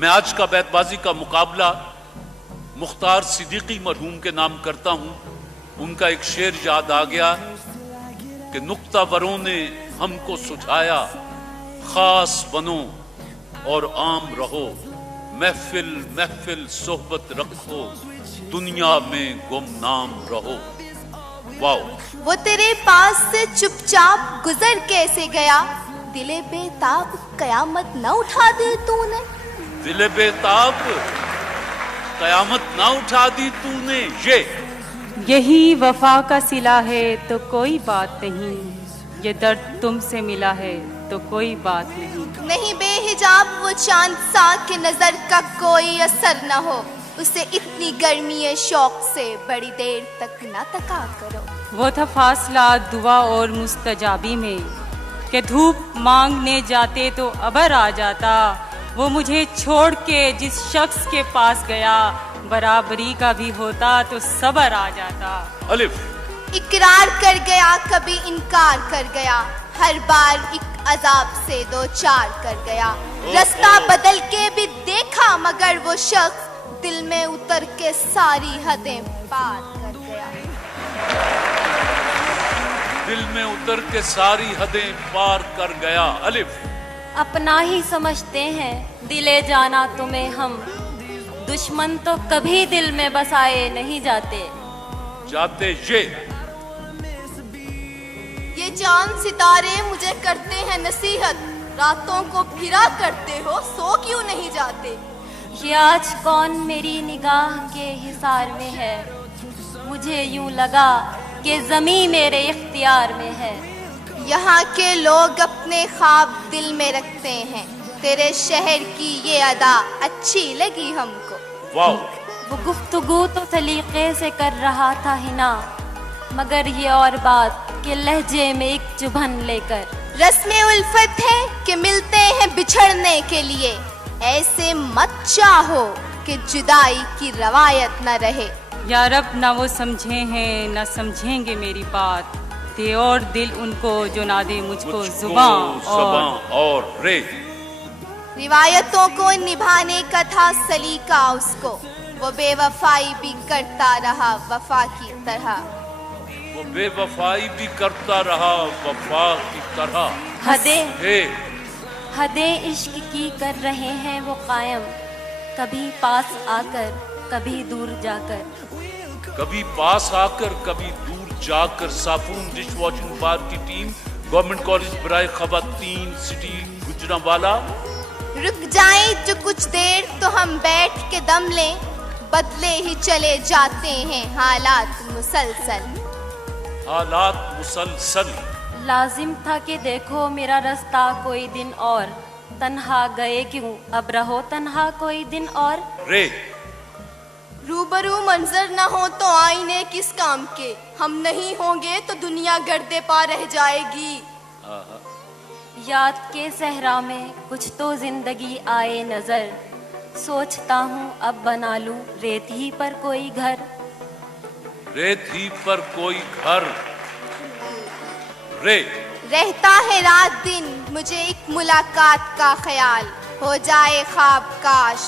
میں آج کا بیت بازی کا مقابلہ مختار صدیقی مرحوم کے نام کرتا ہوں. ان کا ایک شعر یاد آ گیا کہ نکتہ وروں نے ہم کو سجھایا، خاص بنو اور عام رہو، محفل محفل صحبت رکھو، دنیا میں گمنام رہو. واو. وہ تیرے پاس سے چپ چاپ گزر کیسے گیا، دل بے تاب قیامت نہ اٹھا دی تو نے. دل بے تاب قیامت نہ اٹھا دی تو نے. یہی وفا کا صلہ ہے تو کوئی بات نہیں، یہ درد تم سے ملا ہے تو کوئی بات نہیں. نہیں بے حجاب وہ چاند سا کہ نظر کا کوئی اثر نہ ہو، اسے اتنی گرمی شوق سے بڑی دیر تک نہ تکا کرو. وہ تھا فاصلہ دعا اور مستجابی میں کہ دھوپ مانگنے جاتے تو ابر آ جاتا. وہ مجھے چھوڑ کے جس شخص کے پاس گیا، برابری کا بھی ہوتا تو صبر آ جاتا. الف. اقرار کر گیا کبھی انکار کر گیا، ہر بار ایک عذاب سے دو چار کر گیا. رستہ بدل کے بھی دیکھا مگر وہ شخص دل میں اتر کے ساری حدیں پار کر گیا. دل میں اتر کے ساری حدیں پار کر گیا. الف. اپنا ہی سمجھتے ہیں دلے جانا تمہیں ہم، دشمن تو کبھی دل میں بسائے نہیں جاتے. جاتے. یہ چاند ستارے مجھے کرتے ہیں نصیحت، راتوں کو پھرا کرتے ہو سو کیوں نہیں جاتے. یہ آج کون میری نگاہ کے حصار میں ہے، مجھے یوں لگا کہ زمین میرے اختیار میں ہے. یہاں کے لوگ اپنے خواب دل میں رکھتے ہیں، تیرے شہر کی یہ ادا اچھی لگی ہم کو. واو. وہ گفتگو تو سلیقے سے کر رہا تھا ہنا، مگر یہ اور بات کہ لہجے میں ایک چبھن لے کر. رسم الفت ہے کہ ملتے ہیں بچھڑنے کے لیے، ایسے مت چاہو کہ جدائی کی روایت نہ رہے. یا رب نہ وہ سمجھے ہیں نہ سمجھیں گے میری بات، دے اور دل ان کو جو نہ دے مجھ کو زباں اور رے. روایتوں کو نبھانے کا تھا سلیقہ اس کو، وہ بے وفائی بھی کرتا رہا وفا کی طرح. وہ بے وفائی بھی کرتا رہا وفا کی طرح. حدیں عشق کی کر رہے ہیں وہ قائم، کبھی پاس آ کر کبھی دور جا کر. کبھی پاس آ کر کبھی دور جا کر. صابن ڈش واشنگ بار کی ٹیم، گورنمنٹ کالج برائے خواتین سٹی گجرانوالہ. رک جائیں جو کچھ دیر تو ہم بیٹھ کے دم لیں، بدلے ہی چلے جاتے ہیں حالات مسلسل. حالات مسلسل. لازم تھا کہ دیکھو میرا رستہ کوئی دن اور، تنہا گئے کیوں اب رہو تنہا کوئی دن اور. رے. روبرو منظر نہ ہو تو آئینے کس کام کے، ہم نہیں ہوں گے تو دنیا گردے پا رہ جائے گی. یاد کے صحرا میں کچھ تو زندگی آئے نظر، سوچتا ہوں اب بنا لوں ریت ہی پر کوئی گھر. ریت ہی پر کوئی گھر. رے. رہتا ہے رات دن مجھے ایک ملاقات کا خیال، ہو جائے خواب کاش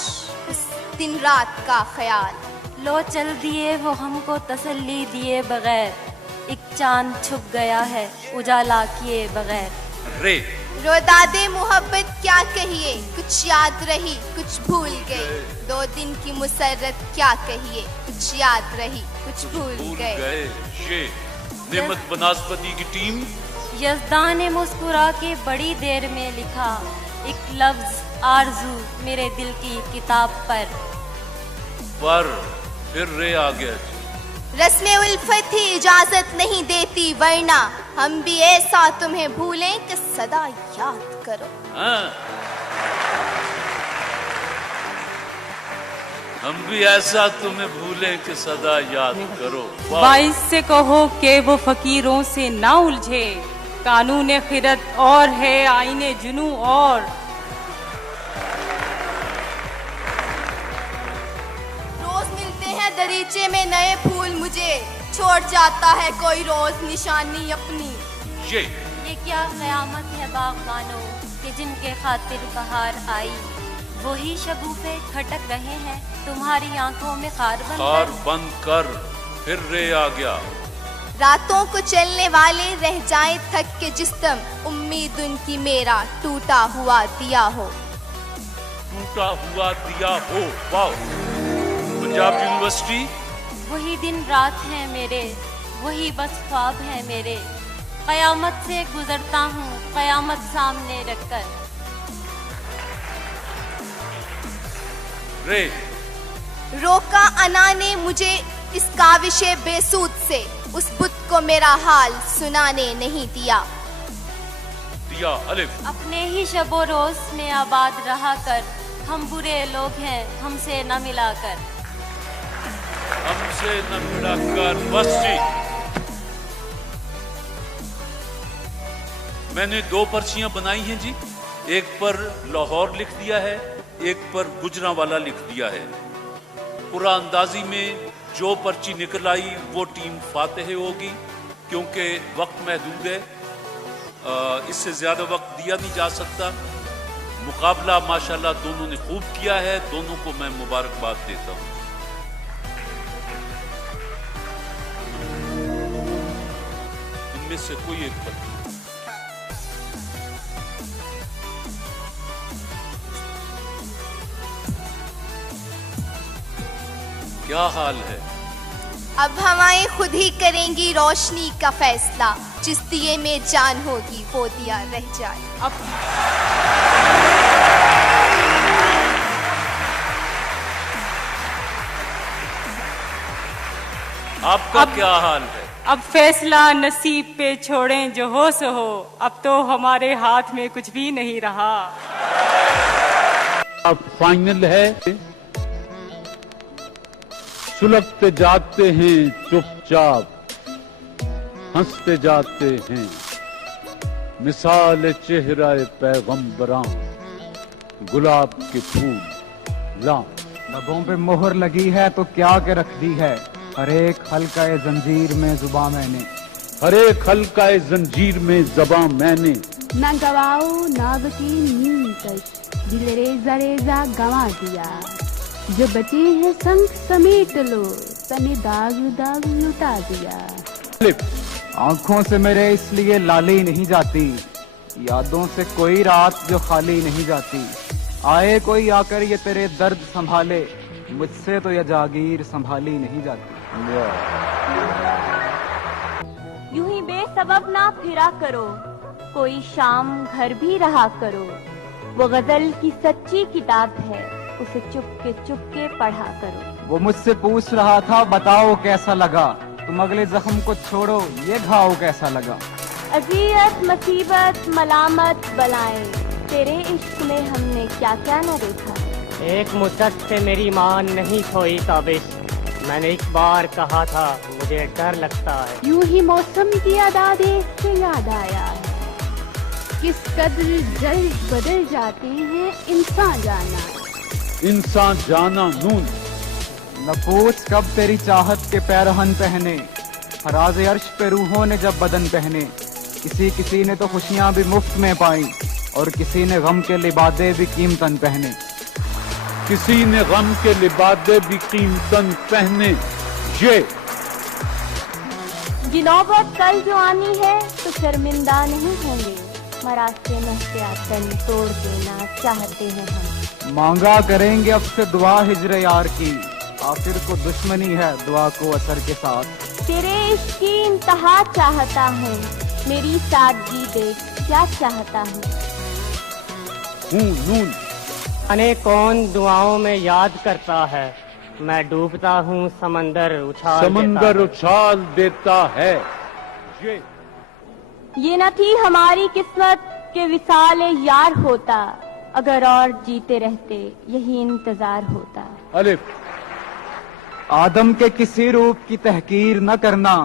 اس دن رات کا خیال. لو چل دیے وہ ہم کو تسلی دیے بغیر، ایک چاند چھپ گیا ہے اجالا کیے بغیر. رے. روداد محبت کیا کہیے، کچھ یاد رہی کچھ بھول گئے، 2 دن کی مسرت کیا کہیے، کچھ یاد رہی کچھ بھول گئے. نعمت بناسپتی کی ٹیم. یزدان نے مسکرا کے بڑی دیر میں لکھا ایک لفظ آرزو میرے دل کی کتاب پر. پھر رے آ گیا. رسم الفت ہی اجازت نہیں دیتی، ورنہ ہم بھی ایسا تمہیں بھولیں کہ صدا یاد کرو. ہم بھی ایسا تمہیں بھولیں کہ صدا یاد کرو. باعث سے کہو کہ وہ فقیروں سے نہ الجھے، قانون خرد اور ہے آئین جنوں اور. روز ملتے ہیں دریچے میں نئے پھول، مجھے چھوڑ جاتا ہے کوئی روز نشانی اپنی. یہ کیا قیامت ہے باغبانوں کہ جن کے خاطر بہار آئی، वही शगुफे खटक रहे हैं तुम्हारी आंखों में खार हार बनकर। बंद कर, फिर रे आ गया। रातों को चलने वाले रह जाएं थक के जिस्म, उम्मीद उनकी मेरा टूटा हुआ दिया हो। टूटा हुआ दिया हो, वाह। पंजाब यूनिवर्सिटी। वही दिन रात है मेरे, वही बस ख्वाब है मेरे, कयामत से गुजरता हूँ कयामत सामने रखकर। रे। रोका अना ने मुझे इस काविशे बेसूद से, उस बुत को मेरा हाल सुनाने नहीं दिया। दिया अलिफ। अपने ही शबो रोज में आबाद रहा कर, हम बुरे लोग हैं हमसे न मिलाकर। हमसे न मिलाकर, बस जी। मैंने 2 पर्चियां बनाई हैं जी, एक पर लाहौर लिख दिया है, एक पर गुजरांवाला लिख दिया है। पूरा अंदाजी में जो पर्ची निकल आई वो टीम फातेह होगी, क्योंकि वक्त महदूद है, इससे ज़्यादा वक्त दिया नहीं जा सकता। मुकाबला माशाल्लाह दोनों ने खूब किया है, दोनों को मैं मुबारकबाद देता हूँ। इनमें से कोई एक पर्ची। क्या हाल है? अब हवाएं खुद ही करेंगी रोशनी का फैसला, जिस दिए में जान होगी वो दिया रह जाए। अब आपका क्या हाल है? अब फैसला नसीब पे छोड़ें जो हो सो हो, अब तो हमारे हाथ में कुछ भी नहीं रहा। अब फाइनल है। सुलगते जाते हैं चुपचाप, हंसते जाते हैं, मिसाल चेहरा पैगंबरां, गुलाब के फूल लां। लबों पे मोहर लगी है तो क्या के रख दी है, हर एक हल्का जंजीर में जुबां मैंने, हर एक हल्का जंजीर में ज़बां मैंने। न गवाओ नाबकी नीम कश, दिल रेजा रेजा गंवा दिया, जो बचे हैं संग समेट लो, तने दाग दाग लुटा दिया। आंखों से मेरे इसलिए लाली नहीं जाती, यादों से कोई रात जो खाली नहीं जाती। आए कोई आकर ये तेरे दर्द संभाले, मुझसे तो ये जागीर संभाली नहीं जाती। यूं ही बेसबब ना फिरा करो, कोई शाम घर भी रहा करो, वो गजल की सच्ची किताब है, उसे चुपके पढ़ा करो। वो मुझसे पूछ रहा था बताओ कैसा लगा, तुम अगले जख्म को छोड़ो ये घाव कैसा लगा। अज़ियत मुसीबत मलामत बलाएं, तेरे इश्क में हमने क्या क्या न देखा। एक मुद्दत से मेरी मान नहीं खोई ताबिश, मैंने एक बार कहा था मुझे डर लगता है। यूं ही मौसम की अदा देख के याद आया है, किस कदर जल्द बदल जाते हैं इंसान जाना। इंसान जाना नून। न पूछ कब तेरी चाहत के पैरहन पहने, फराज अर्श पे रूहों ने जब बदन पहने। किसी ने तो खुशियां भी मुफ्त में पाई, और किसी ने गम के लिबादे भी कीमतन पहने। किसी ने गम के लिबादे भी कीमतन पहने। ये नौबत कल जो आनी है तो शर्मिंदा नहीं होंगे, मरासे महत्यातन तोड़ देना चाहते हैं हम। मांगा करेंगे अब से दुआ हिजरे यार की, आखिर को दुश्मनी है दुआ को असर के साथ। तेरे इश्क की इंतहा चाहता हूँ, मेरी सादगी देख क्या चाहता हूँ। नून। अने कौन दुआओं में याद करता है, मैं डूबता हूँ समंदर उछाल देता है। ये न थी हमारी किस्मत के विसाले यार होता, अगर और जीते रहते यही इंतजार होता। अलिफ। आदम के किसी रूप की तहकीर न करना,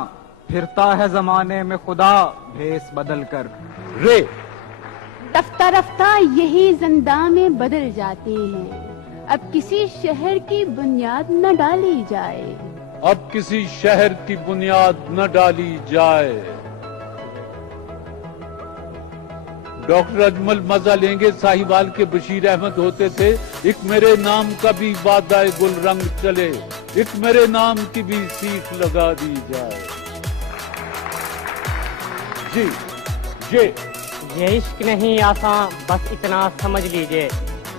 फिरता है जमाने में खुदा भेस बदल कर। रे। रफ्ता रफ्ता यही जिंदा में बदल जाते हैं, अब किसी शहर की बुनियाद न डाली जाए। अब किसी शहर की बुनियाद न डाली जाए। डॉक्टर अजमल मजा लेंगे साहिवाल के बशीर अहमद होते थे, एक मेरे नाम का भी वादाए गुल रंग चले, एक मेरे नाम की भी सीख लगा दी जाए। जी ये इश्क नहीं आसान, बस इतना समझ लीजिए,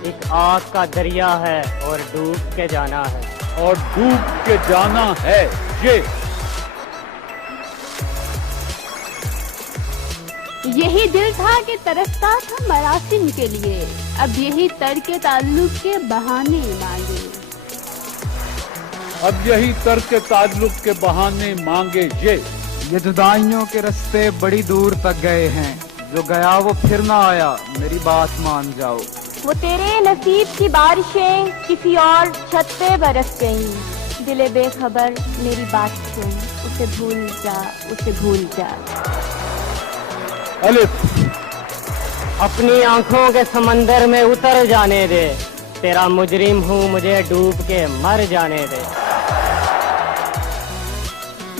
एक आग का दरिया है और डूब के जाना है, और डूब के जाना है। यही दिल था कि तरसता था मरासिम के लिए, अब यही तर्क ताल्लुक के बहाने मांगे। अब यही तर्क ताल्लुक के बहाने मांगे। ये जुदाइयों के रास्ते बड़ी दूर तक गए हैं, जो गया वो फिर ना आया, मेरी बात मान जाओ। वो तेरे नसीब की बारिशें किसी और छत पे बरस गईं, दिले बेखबर मेरी बात सुन, उसे भूल जा, उसे भूल जा। अलिफ अपनी आंखों के समंदर में उतर जाने दे, तेरा मुजरिम हूँ, मुझे डूब के मर जाने दे।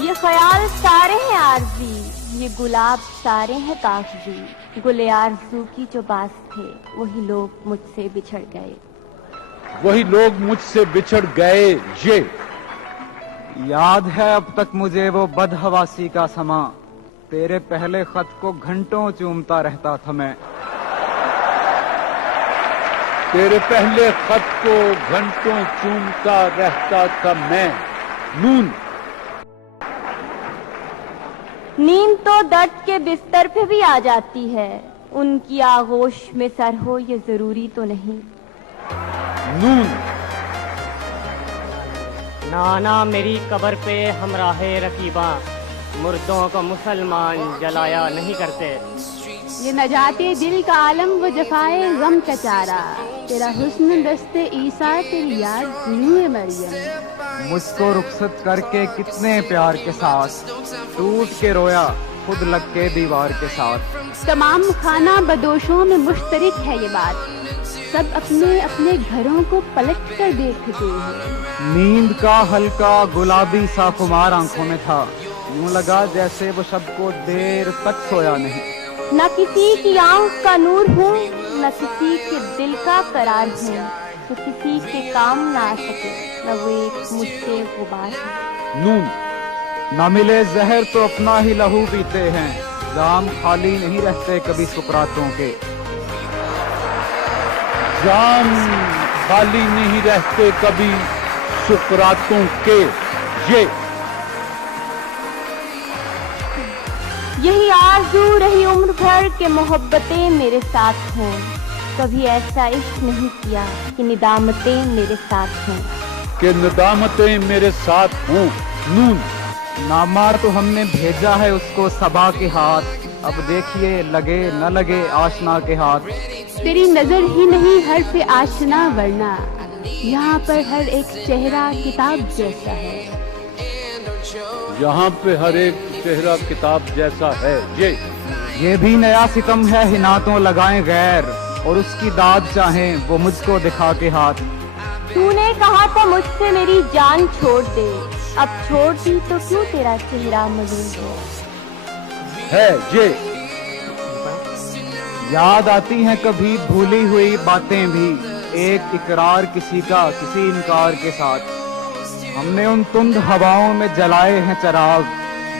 ये ख्याल सारे हैं आरज़ी, ये गुलाब सारे हैं कागजी, गुले आरज़ू की जो बास थे वही लोग मुझसे बिछड़ गए, वही लोग मुझसे बिछड़ गए। ये याद है अब तक मुझे वो बदहवासी का समा, तेरे पहले खत को घंटों चूमता रहता था मैं, तेरे पहले खत को घंटों चूमता रहता था मैं। नून नींद तो दर्द के बिस्तर पे भी आ जाती है, उनकी आगोश में सर हो ये जरूरी तो नहीं। नून नाना मेरी कब्र पे हमराहे रकीबा, मुर्दों को मुसलमान जलाया नहीं करते। ये नजाते दिल का आलम वो जफाए गम का चारा, तेरा हुस्न दस्ते ईसा तेरी याद दुनिया मरियम। मुझको रुखसत करके कितने प्यार के साथ टूट के रोया, खुद लग के दीवार के साथ। तमाम खाना बदोशों में मुश्तरक है ये बात, सब अपने अपने घरों को पलट कर देखते हैं। नींद का हल्का गुलाबी सा खुमार आंखों में था, यूं लगा जैसे वो शब को देर तक सोया नहीं। न किसी की आंख का नूर हूँ, न किसी के दिल का करार हूँ, तो किसी के काम ना आ सके न वो एक मुझसे गुबार है। नून न मिले जहर तो अपना ही लहू पीते हैं, जाम खाली नहीं रहते कभी सुकरातों के, जाम खाली नहीं रहते कभी सुकरातों के। यही आरज़ू रही उम्र भर के मोहब्बतें मेरे साथ हों, कभी ऐसा इश्क नहीं किया कि निदामतें मेरे साथ हों, कि निदामतें मेरे साथ हों। नून नामार तो हमने भेजा है उसको सबा के हाथ, अब देखिए लगे न लगे आशना के हाथ। तेरी नजर ही नहीं हर से आशना, वरना यहाँ पर हर एक चेहरा किताब जैसा है, यहाँ पे हर एक चेहरा किताब जैसा है। ये भी नया सितम है हिनातों लगाएं गैर, और उसकी दाद चाहें वो मुझको दिखा के हाथ। तूने कहा था मुझसे मेरी जान छोड़ दे, अब छोड़ दी तो क्यों तेरा चेहरा मलूम है। याद आती हैं कभी भूली हुई बातें भी, एक इकरार किसी का किसी इनकार के साथ। हमने उन तुंद हवाओं में जलाए हैं चराग,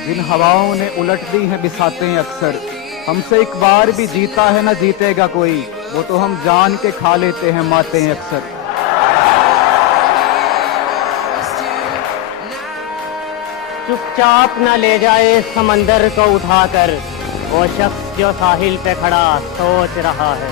जिन हवाओं ने उलट दी हैं बिसातें अक्सर। हमसे एक बार भी जीता है न जीतेगा कोई, वो तो हम जान के खा लेते हैं मातें अक्सर। चुपचाप न ले जाए समंदर को उठाकर, वो शख्स जो साहिल पे खड़ा सोच रहा है।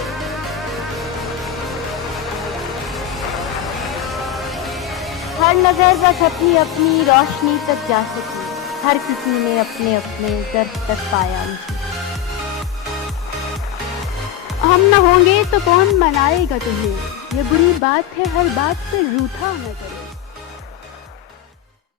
हर नजर बस अपनी अपनी रोशनी तक जा सकी, हर किसी ने अपने अपने दर्द तक पाया मुझे। हम न होंगे तो कौन मनाएगा तुम्हें, ये बुरी बात है हर बात पे रूठा न करे।